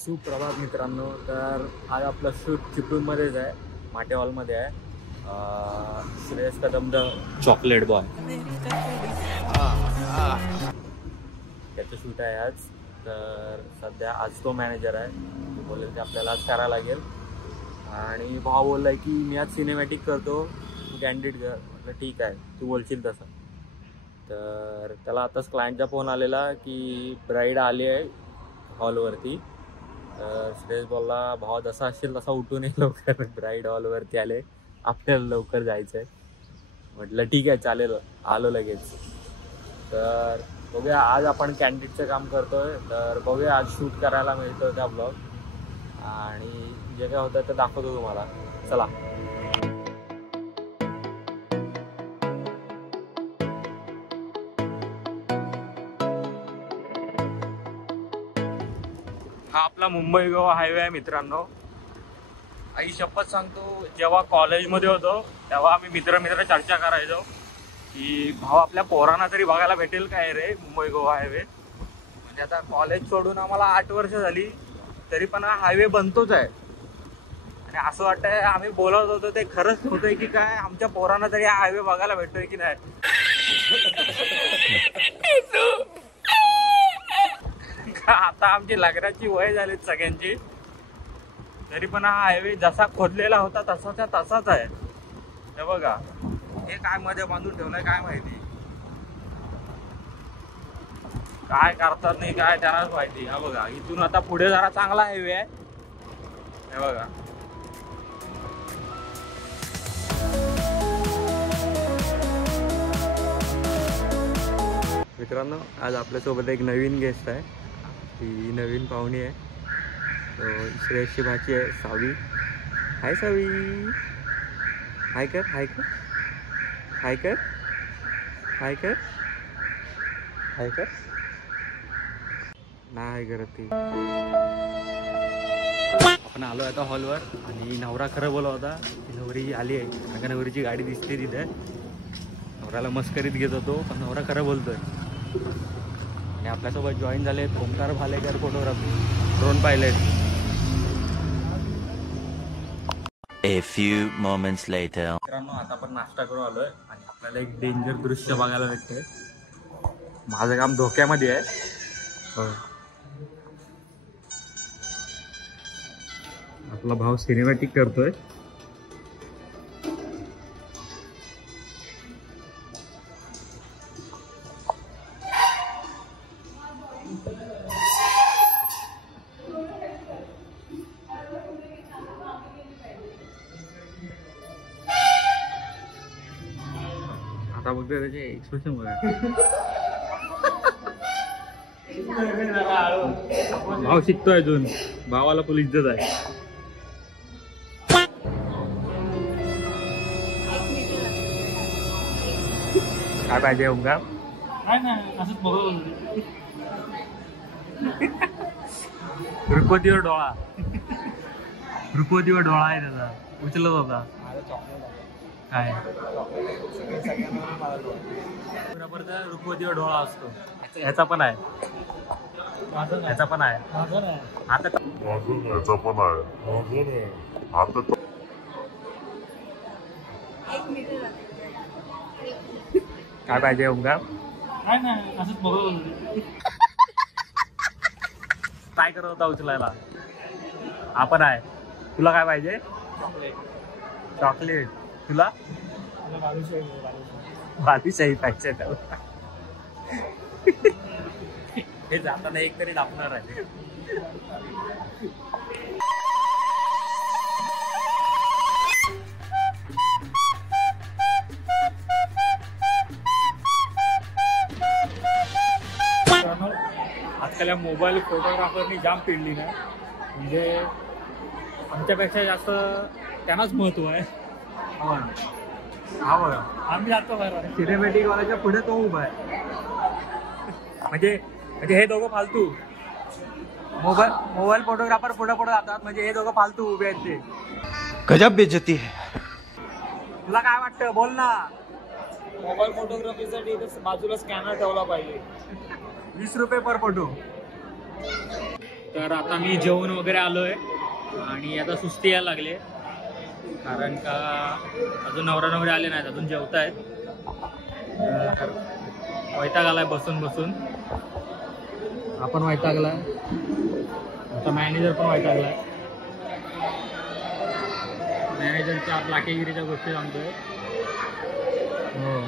सुप्रभात मित्रांनो. तर आज आपलं शूट चिपळूणमध्येच आहे, माटे हॉलमध्ये आहे. Shreyas Kadam the chocolate boy त्याचं शूट आहे आज. तर सध्या आज तो मॅनेजर आहे. तो बोलेल ते आपल्याला आज करायला लागेल. आणि भाऊ बोललाय की मी आज सिनेमॅटिक करतो, तू कॅन्डिडेट कर. म्हटलं ठीक आहे, तू बोलशील तसं. तर त्याला आताच क्लायंटचा फोन आलेला की ब्राईड आली आहे हॉलवरती. तर श्रेयस बोलला भावा जसा असेल तसा उठून ये लवकर, ब्राईड हॉलवरती आले, आपल्याला लवकर जायचं आहे. म्हटलं ठीक आहे चालेल, आलो लगेच. तर बघूया आज आपण कॅन्डिडेटचं काम करतोय. तर बघूया आज शूट करायला मिळतं त्या ब्लॉग, आणि जे काय होतं ते दाखवतो तुम्हाला. चला. हा आपला मुंबई गोवा हायवे आहे मित्रांनो. आई शपथ सांगतो, जेव्हा कॉलेजमध्ये होतो तेव्हा आम्ही मित्र चर्चा करायचो की भाऊ आपल्या पोरांना तरी बघायला भेटेल काय रे मुंबई गोवा हायवे. म्हणजे आता कॉलेज सोडून आम्हाला 8 वर्ष झाली तरी पण हा हायवे बनतोच आहे. आणि असं वाटतंय आम्ही बोलत होतो ते खरंच होतंय की काय, आमच्या पोरांना तरी हा हायवे बघायला भेटतोय की नाही. आता आमची लग्नाची वय झाली सगळ्यांची, तरी पण हा हायवे जसा खोदलेला होता तसाच्या तसाच आहे. हे बघा, हे काय मध्ये बांधून ठेवलंय काय माहिती, काय करतात नाही काय त्यांनाच माहिती. हा बघा, इथून आता पुढे जरा चांगला हायवे आहे. हे बघा, मित्रांनो आज आपल्यासोबत एक नवीन गेस्ट आहे. ही नवीन पाहुणी आहे. श्रेयसची भाची आहे सावी. हाय सावी, हाय कर, हाय कर, हाय कर, हाय कर, हाय कर. नाही करत ती. आपण आलो आता हॉलवर, आणि नवरा खरं बोला होता. नवरी आली आहे, कारण का नवरीची गाडी दिसते तिथे. नवऱ्याला मस्करीत घेत होतो, पण नवरा खरं बोलतोय. आणि आपल्यासोबत जॉईन झाले Omkar Bhalekar photography, drone pilot. A few moments later. मित्रांनो आता आपण नाश्ता करून आलोय, आणि आपल्याला एक डेंजर दृश्य बघायला भेटतंय. माझं काम धोक्यामध्ये आहे. आपला भाऊ सिनेमॅटिक करतोय. आता बघतोय त्याचे एक्सप्रेशन बघा. भाव शिकतोय अजून, भावाला फुल इज्जत आहे. काय पाहिजे ओंकार? काय नाही, असंच बघत. रुपवतीवर डोळा, रुपवतीवर डोळा आहे त्याचा, उचलत होता. काय बरोबर, रुपवतीवर डोळा असतो. ह्याचा पण आहे, ह्याचा पण आहे. आता ह्याचा पण आहे. आता काय पाहिजे ओंकार? काय नाही, असंच बघत. काय करत होता उचलायला? आपण आहे. तुला काय पाहिजे? चॉकलेट. तुला बालुशाही पाहिजे त्याला. हे जाताना एक तरी दाखवणार आहे. आजकाल या मोबाईल फोटोग्राफरनी जाम पिडली ना, म्हणजे आमच्यापेक्षा जास्त त्यांनाच महत्व आहे. हा बघा, आम्ही जातो बाहेर. सिनेमॅटिक वाल्याच्या पुढे तो उभा आहे. म्हणजे हे दोघं फालतू मोबाईल फोटोग्राफर पुढे जातात, म्हणजे हे दोघं फालतू उभे आहेत. ते गजब बेइज्जती है. तुला काय वाटतं बोल ना. मोबाईल फोटोग्राफीसाठी बाजूला स्कॅनर ठेवला पाहिजे. 20 रुपये पर फोटो. तर आता मी जेवण वगैरे आलोय आणि आता सुस्ती यायला लागले, कारण का अजून नवरा नवरी आले नाहीत, अजून जेवतायत. तर वैताग आलाय बसून बसून. आपण वैतागलाय, आता मॅनेजर पण वैतागलाय. मॅनेजरच्या लाकेगिरीच्या गोष्टी सांगतोय. हो